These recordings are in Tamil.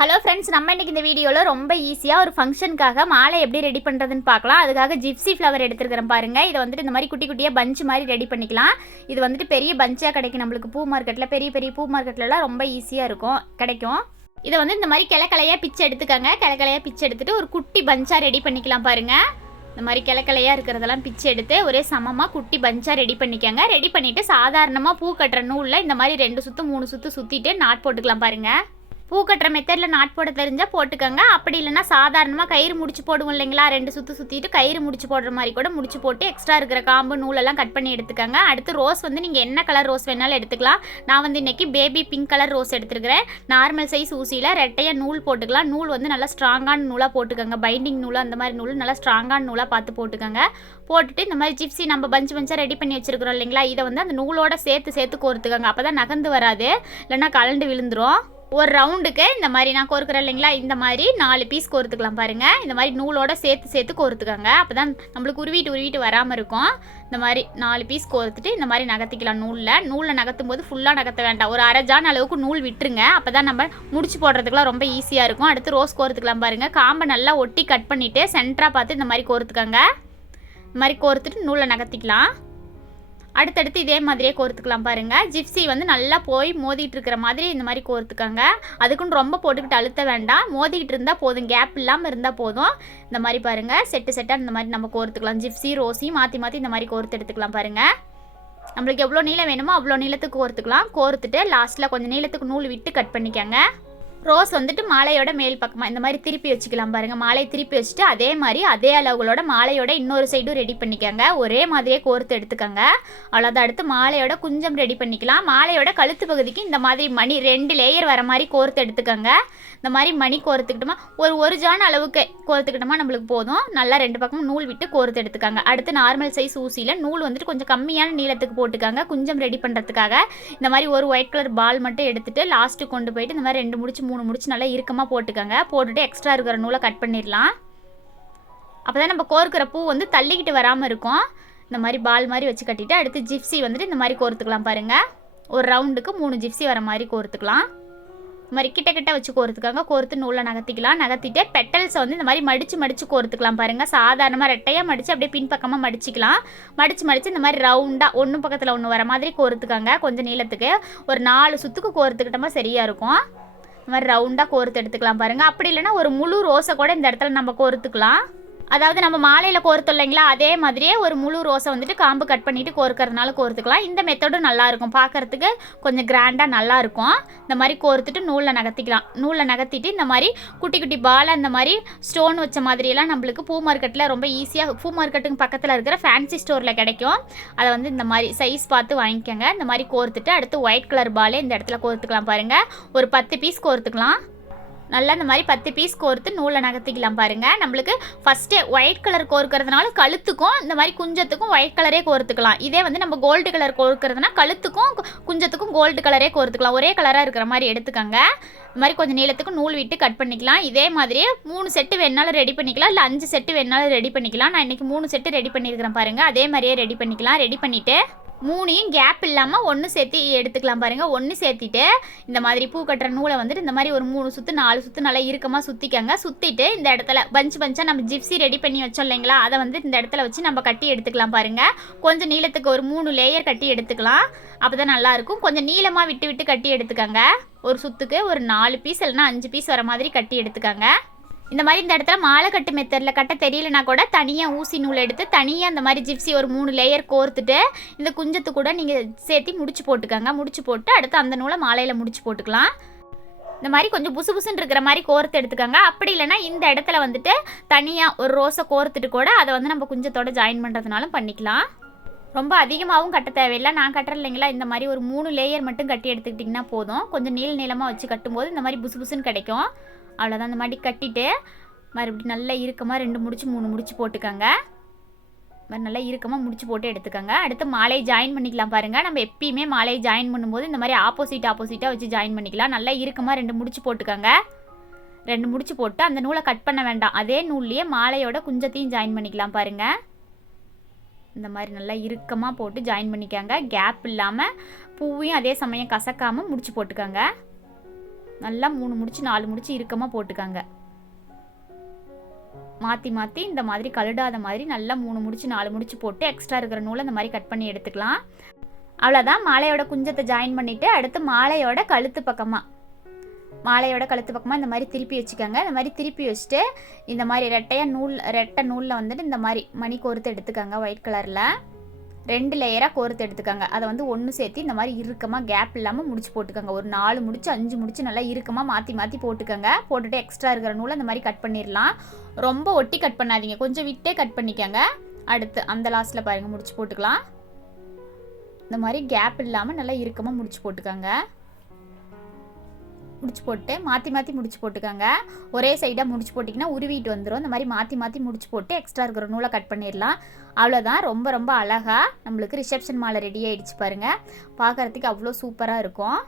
ஹலோ ஃப்ரெண்ட்ஸ், நம்ம இன்றைக்கி இந்த வீடியோவில் ரொம்ப ஈஸியாக ஒரு ஃபங்க்ஷனுக்காக மாலை எப்படி ரெடி பண்ணுறதுன்னு பார்க்கலாம். அதுக்காக ஜிப்சி ஃப்ளவர் எடுத்துருக்கிறேன் பாருங்கள். இதை வந்துட்டு இந்த மாதிரி குட்டி குட்டியாக பஞ்ச் மாதிரி ரெடி பண்ணிக்கலாம். இது வந்துட்டு பெரிய பஞ்சாக கிடைக்கும் நம்மளுக்கு பூ மார்க்கெட்டில். பெரிய பெரிய பூ மார்க்கெட்லலாம் ரொம்ப ஈஸியாக கிடைக்கும். இதை வந்து இந்த மாதிரி கிளையாக பிச்சு எடுத்துக்கோங்க. கிளையாக பிச்சு எடுத்துகிட்டு ஒரு குட்டி பஞ்சாக ரெடி பண்ணிக்கலாம் பாருங்கள். இந்த மாதிரி கிளையாக இருக்கிறதெல்லாம் பிச்சு எடுத்து ஒரே சமமாக குட்டி பஞ்சாக ரெடி பண்ணிக்கோங்க. ரெடி பண்ணிவிட்டு சாதாரணமாக பூ கட்டுற நூலில் இந்த மாதிரி 2 சுற்று 3 சுற்று சுற்றிட்டு நாட் போட்டுக்கலாம் பாருங்கள். பூ கட்டுற மெத்தடில் நாட் போட தெரிஞ்சால் போட்டுக்கோங்க. அப்படி இல்லைன்னா சாதாரணமாக கயிறு முடிச்சு போடுவோம் இல்லைங்களா, 2 சுற்று சுற்றிட்டு கயிறு முடிச்சு போடுற மாதிரி கூட முடிச்சு போட்டு எக்ஸ்ட்ரா இருக்கிற காம்பு நூலெல்லாம் கட் பண்ணி எடுத்துக்கோங்க. அடுத்து ரோஸ் வந்து நீங்கள் என்ன கலர் ரோஸ் வேணாலும் எடுத்துக்கலாம். நான் வந்து இன்றைக்கி பேபி பிங்க் கலர் ரோஸ் எடுத்துருக்கிறேன். நார்மல் சைஸ் ஊசியில் ரெட்டையாக நூல் போட்டுக்கலாம். நூல் வந்து நல்லா ஸ்ட்ராங்கான நூலாக போட்டுக்கோங்க. பைண்டிங் நூலாக அந்த மாதிரி நூல் நல்லா ஸ்ட்ராங்கான நூலாக பார்த்து போட்டுக்கோங்க. போட்டுட்டு இந்த மாதிரி ஜிப்சி நம்ம பஞ்சாக ரெடி பண்ணி வச்சுருக்கிறோம் இல்லைங்களா, இதை வந்து அந்த நூலோட சேர்த்து கோர்த்துக்கோங்க. அப்போ தான் நகர்ந்து வராது, இல்லைன்னா கலண்டு விழுந்துடும். ஒரு ரவுண்டுக்கு இந்த மாதிரி நான் கோர்க்குறேன் இல்லைங்களா, இந்த மாதிரி 4 பீஸ் கோர்த்துக்கலாம் பாருங்கள். இந்த மாதிரி நூலோட சேர்த்து கோர்த்துக்கோங்க. அப்போ தான் நம்மளுக்கு உருவிட்டு வராமல் இருக்கும். இந்த மாதிரி 4 பீஸ் கோர்த்துட்டு இந்த மாதிரி நகர்த்திக்கலாம். நூலில் நகர்த்தும் போது ஃபுல்லாக நகர்த்த வேண்டாம். ஒரு அரை ஜான் அளவுக்கு நூல் விட்டுருங்க. அப்போ தான் நம்ம முடிச்சு போடுறதுக்குலாம் ரொம்ப ஈஸியாக இருக்கும். அடுத்து ரோஸ் கோர்த்துக்கலாம் பாருங்கள். காம்பை நல்லா ஒட்டி கட் பண்ணிவிட்டு சென்டராக பார்த்து இந்த மாதிரி கோர்த்துக்கோங்க. இந்த மாதிரி கோர்த்துட்டு நூலில் நகர்த்திக்கலாம். அடுத்தடுத்து இதே மாதிரியே கோர்த்துக்கலாம் பாருங்கள். ஜிப்சி வந்து நல்லா போய் மோதிட்டு இருக்கிற மாதிரி இந்த மாதிரி கோர்த்துக்கோங்க. அதுக்குன்னு ரொம்ப போட்டுக்கிட்டு அழுத்த வேண்டாம். மோதிக்கிட்டு இருந்தால் போதும், கேப் இல்லாமல் இருந்தால் போதும். இந்த மாதிரி பாருங்கள், செட்டாக இந்த மாதிரி நம்ம கோர்த்துக்கலாம். ஜிப்சி ரோஸையும் மாற்றி இந்த மாதிரி கோர்த்து எடுத்துக்கலாம் பாருங்கள். நம்மளுக்கு எவ்வளோ நீளம் வேணுமோ அவ்வளோ நீளத்துக்கு கோர்த்துக்கலாம். கோர்த்துட்டு லாஸ்ட்டில் கொஞ்சம் நீளத்துக்கு நூல் விட்டு கட் பண்ணிக்கோங்க. ரோஸ் வந்துட்டு மாலையோட மேல் பக்கமாக இந்த மாதிரி திருப்பி வச்சுக்கலாம் பாருங்கள். மாலையை திருப்பி வச்சுட்டு அதே மாதிரி அதே அளவுகளோட மாலையோட இன்னொரு சைடும் ரெடி பண்ணிக்கோங்க. ஒரே மாதிரியே கோர்த்து எடுத்துக்கோங்க. அவ்வளோதான். அடுத்து மாலையோட குஞ்சம் ரெடி பண்ணிக்கலாம். மாலையோட கழுத்து பகுதிக்கு இந்த மாதிரி மணி 2 லேயர் வர மாதிரி கோர்த்து எடுத்துக்கோங்க. இந்த மாதிரி மணி கோர்த்துக்கிட்டோமா ஒரு ஜான் அளவுக்கு கோர்த்துக்கிட்டோமா நம்மளுக்கு போதும். நல்லா 2 பக்கமும் நூல் விட்டு கோர்த்து எடுத்துக்கோங்க. அடுத்து நார்மல் சைஸ் ஊசியில் நூல் வந்துட்டு கொஞ்சம் கம்மியான நீளத்துக்கு போட்டுக்கோங்க. குஞ்சம் ரெடி பண்ணுறதுக்காக இந்த மாதிரி ஒரு ஒயிட் கலர் பால் மட்டும் எடுத்துகிட்டு லாஸ்ட்டு கொண்டு போயிட்டு இந்த மாதிரி 2 முடிச்சு 3 முடிச்சு நல்லா இறுக்கமாக போட்டுக்கோங்க. போட்டுட்டு எக்ஸ்ட்ரா இருக்கிற நூலை கட் பண்ணிடலாம். அப்போ தான் நம்ம கோர்க்கிற பூ வந்து தள்ளிக்கிட்டு வராமல் இருக்கும். இந்த மாதிரி பால் மாதிரி வச்சு கட்டிட்டு அடுத்து ஜிப்சி வந்துட்டு இந்த மாதிரி கோர்த்துக்கலாம் பாருங்கள். ஒரு ரவுண்டுக்கு 3 ஜிப்சி வர மாதிரி கோர்த்துக்கலாம். இந்த மாதிரி கிட்ட வச்சு கோர்த்துக்காங்க. கோர்த்து நூலை நகர்த்திக்கலாம். நகர்த்திட்டு பெட்டல்ஸை வந்து இந்த மாதிரி மடித்து கோர்த்துக்கலாம் பாருங்கள். சாதாரணமாக ரெட்டையாக மடித்து அப்படியே பின்பக்கமாக மடிச்சிக்கலாம். மடித்து இந்த மாதிரி ரவுண்டாக ஒன்று பக்கத்தில் ஒன்று வர மாதிரி கோர்த்துக்காங்க. கொஞ்சம் நீளத்துக்கு ஒரு 4 சுற்றுக்கு கோர்த்துக்கிட்டோமா சரியாக இருக்கும். இந்த மாதிரி ரவுண்டாக கோர்த்து எடுத்துக்கலாம் பாருங்கள். அப்படி இல்லைன்னா ஒரு முழு ரோஸை கூட இந்த இடத்துல நம்ம கோர்த்துக்கலாம். அதாவது நம்ம மாலையில் கோர்த்தோம் இல்லைங்களா, அதே மாதிரியே ஒரு முழு ரோஸை வந்துட்டு காம்பு கட் பண்ணிவிட்டு கோர்க்கறதுனால கோர்த்துக்கலாம். இந்த மெத்தடும் நல்லாயிருக்கும், பார்க்குறதுக்கு கொஞ்சம் கிராண்டாக நல்லாயிருக்கும். இந்த மாதிரி கோர்த்துட்டு நூலில் நகர்த்திக்கலாம். நூலில் நகர்த்திட்டு இந்த மாதிரி குட்டி குட்டி பாலை இந்த மாதிரி ஸ்டோன் வச்ச மாதிரியெல்லாம் நம்மளுக்கு பூ மார்க்கெட்டில் ரொம்ப ஈஸியாக பூ மார்க்கெட்டுக்கு பக்கத்தில் இருக்கிற ஃபேன்சி ஸ்டோரில் கிடைக்கும். அதை வந்து இந்த மாதிரி சைஸ் பார்த்து வாங்கிக்கோங்க. இந்த மாதிரி கோர்த்துட்டு அடுத்து ஒயிட் கலர் பாலே இந்த இடத்துல கோர்த்துக்கலாம் பாருங்கள். ஒரு 10 பீஸ் கோர்த்துக்கலாம். நல்லா இந்த மாதிரி 10 பீஸ் கோர்த்து நூலை நகர்த்திக்கலாம் பாருங்கள். நம்மளுக்கு ஃபஸ்ட்டே ஒயிட் கலர் கோர்க்கறதுனால கழுத்துக்கும் இந்த மாதிரி குஞ்சத்துக்கும் ஒயிட் கலரே கோர்த்துக்கலாம். இதே வந்து நம்ம கோல்டு கலர் கோர்க்கறதுனா கழுத்துக்கும் குஞ்சத்துக்கும் கோல்டு கலரே கோர்த்துக்கலாம். ஒரே கலராக இருக்கிற மாதிரி எடுத்துக்கோங்க. இந்த மாதிரி கொஞ்சம் நீளத்துக்கு நூல் விட்டு கட் பண்ணிக்கலாம். இதே மாதிரியே 3 செட்டு வேணாலும் ரெடி பண்ணிக்கலாம், இல்லை 5 செட்டு வேணாலும் ரெடி பண்ணிக்கலாம். நான் இன்றைக்கி 3 செட்டு ரெடி பண்ணியிருக்கிறேன் பாருங்கள். அதே மாதிரியே ரெடி பண்ணிக்கலாம். ரெடி பண்ணிவிட்டு 3யும் கேப் இல்லாமல் ஒன்று சேர்த்து எடுத்துக்கலாம் பாருங்கள். ஒன்று சேர்த்திட்டு இந்த மாதிரி பூ கட்டுற நூலை வந்துட்டு இந்த மாதிரி ஒரு 3 சுற்று 4 சுற்று நல்லா இறுக்கமாக சுற்றிக்கங்க. சுற்றிட்டு இந்த இடத்துல பஞ்சாக நம்ம ஜிப்சி ரெடி பண்ணி வச்சோம் இல்லைங்களா, அதை வந்து இந்த இடத்துல வச்சு நம்ம கட்டி எடுத்துக்கலாம் பாருங்கள். கொஞ்சம் நீளத்துக்கு ஒரு 3 லேயர் கட்டி எடுத்துக்கலாம். அப்போ தான் நல்லாயிருக்கும். கொஞ்சம் நீளமாக விட்டு கட்டி எடுத்துக்கோங்க. ஒரு சுற்றுக்கு ஒரு 4 பீஸ் இல்லைனா 5 பீஸ் வர மாதிரி கட்டி எடுத்துக்கோங்க. இந்த மாதிரி இந்த இடத்துல மாலை கட்டு மெத்தடில் கட்ட தெரியலனா கூட தனியாக ஊசி நூல் எடுத்து தனியாக இந்த மாதிரி ஜிப்சி ஒரு 3 லேயர் கோர்த்துட்டு இந்த குஞ்சத்து கூட நீங்கள் சேர்த்து முடிச்சு போட்டுக்கோங்க. முடிச்சு போட்டு அடுத்து அந்த நூலை மாலையில் முடிச்சு போட்டுக்கலாம். இந்த மாதிரி கொஞ்சம் புசுன்னு இருக்கிற மாதிரி கோர்த்து எடுத்துக்கோங்க. அப்படி இல்லைனா இந்த இடத்துல வந்துட்டு தனியாக ஒரு ரோஸை கோர்த்துட்டு கூட அதை வந்து நம்ம குஞ்சத்தோட ஜாயின் பண்ணுறதுனாலும் பண்ணிக்கலாம். ரொம்ப அதிகமாகவும் கட்ட தேவையில்லை. நான் கட்டுறேன் இல்லைங்களா, இந்த மாதிரி ஒரு 3 லேயர் மட்டும் கட்டி எடுத்துக்கிட்டிங்கன்னா போதும். கொஞ்சம் நீளமாக வச்சு கட்டும்போது இந்த மாதிரி புசுன்னு கிடைக்கும். அவ்வளோதான். இந்த மாதிரி கட்டிட்டு மறுபடியும் நல்லா இறுக்கமாக 2 முடிச்சு 3 முடிச்சு போட்டுக்கோங்க. நல்லா இறுக்கமாக முடிச்சு போட்டு எடுத்துக்கோங்க. அடுத்து மாலையை ஜாயின் பண்ணிக்கலாம் பாருங்கள். நம்ம எப்பயுமே மாலையை ஜாயின் பண்ணும்போது இந்த மாதிரி ஆப்போசிட்டாக வச்சு ஜாயின் பண்ணிக்கலாம். நல்லா இறுக்கமாக 2 முடிச்சு போட்டுக்கோங்க. 2 முடிச்சு போட்டு அந்த நூலை கட் பண்ண வேண்டாம். அதே நூல்லையே மாலையோட குஞ்சத்தையும் ஜாயின் பண்ணிக்கலாம் பாருங்கள். இந்த மாதிரி நல்லா இறுக்கமாக போட்டு ஜாயின் பண்ணிக்கோங்க. கேப் இல்லாமல் பூவையும் அதே சமயம் கசக்காமல் முடிச்சு போட்டுக்கோங்க. நல்லா 3 முடிச்சு 4 முடிச்சு இறுக்கமாக போட்டுக்கோங்க. மாற்றி மாற்றி இந்த மாதிரி கழுடாத மாதிரி நல்லா 3 முடிச்சு 4 முடிச்சு போட்டு எக்ஸ்ட்ரா இருக்கிற நூலை இந்த மாதிரி கட் பண்ணி எடுத்துக்கலாம். அவ்வளோதான். மாலையோட குஞ்சத்தை ஜாயின் பண்ணிவிட்டு அடுத்து மாலையோட கழுத்து பக்கமாக இந்த மாதிரி திருப்பி வச்சுக்கோங்க. இந்த மாதிரி திருப்பி வச்சுட்டு இந்த மாதிரி ரெட்டை நூலில் வந்துட்டு இந்த மாதிரி மணி கோர்த்து எடுத்துக்கோங்க. ஒயிட் கலரில் 2 லேயராக கோர்த்து எடுத்துக்கோங்க. அதை வந்து ஒன்று சேர்த்து இந்த மாதிரி இறுக்கமாக கேப் இல்லாமல் முடிச்சு போட்டுக்கோங்க. ஒரு 4 முடிச்சு 5 முடிச்சு நல்லா இறுக்கமாக மாற்றி மாற்றி போட்டுக்கோங்க. போட்டுட்டு எக்ஸ்ட்ரா இருக்கிற நூலை இந்த மாதிரி கட் பண்ணிடலாம். ரொம்ப ஒட்டி கட் பண்ணாதீங்க, கொஞ்சம் விட்டே கட் பண்ணிக்கோங்க. அடுத்து அந்த லாஸ்ட்டில் பாருங்கள் முடிச்சு போட்டுக்கலாம். இந்த மாதிரி கேப் இல்லாமல் நல்லா இறுக்கமாக முடிச்சு போட்டுக்கோங்க. முடிச்சு போட்டு மாற்றி மாற்றி முடிச்சு போட்டுக்கோங்க. ஒரே சைடாக முடிச்சு போட்டிங்கன்னா உருவிட்டு வந்துடும். இந்த மாதிரி மாற்றி மாற்றி முடிச்சு போட்டு எக்ஸ்ட்ரா இருக்கிற நூலை கட் பண்ணிடலாம். அவ்வளோதான். ரொம்ப ரொம்ப அழகாக நம்மளுக்கு ரிசப்ஷன் மாலை ரெடி ஆகிடுச்சு பாருங்கள். பார்க்குறதுக்கு அவ்வளோ சூப்பராக இருக்கும்.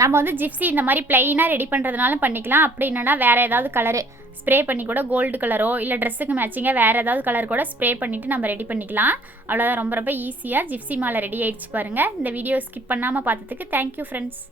நம்ம வந்து ஜிப்ஸி இந்த மாதிரி ப்ளைனாக ரெடி பண்ணுறதுனால பண்ணிக்கலாம். அப்படி இல்லைன்னா வேறு ஏதாவது கலரு ஸ்ப்ரே பண்ணி கூட கோல்டு கலரோ இல்லை ட்ரெஸ்ஸுக்கு மேட்சிங்காக வேறு ஏதாவது கலர் கூட ஸ்ப்ரே பண்ணிவிட்டு நம்ம ரெடி பண்ணிக்கலாம். அவ்வளோதான். ரொம்ப ரொம்ப ஈஸியாக ஜிப்ஸி மாலை ரெடி ஆகிடுச்சு பாருங்கள். இந்த வீடியோ ஸ்கிப் பண்ணாமல் பார்த்ததுக்கு தேங்க்யூ ஃப்ரெண்ட்ஸ்.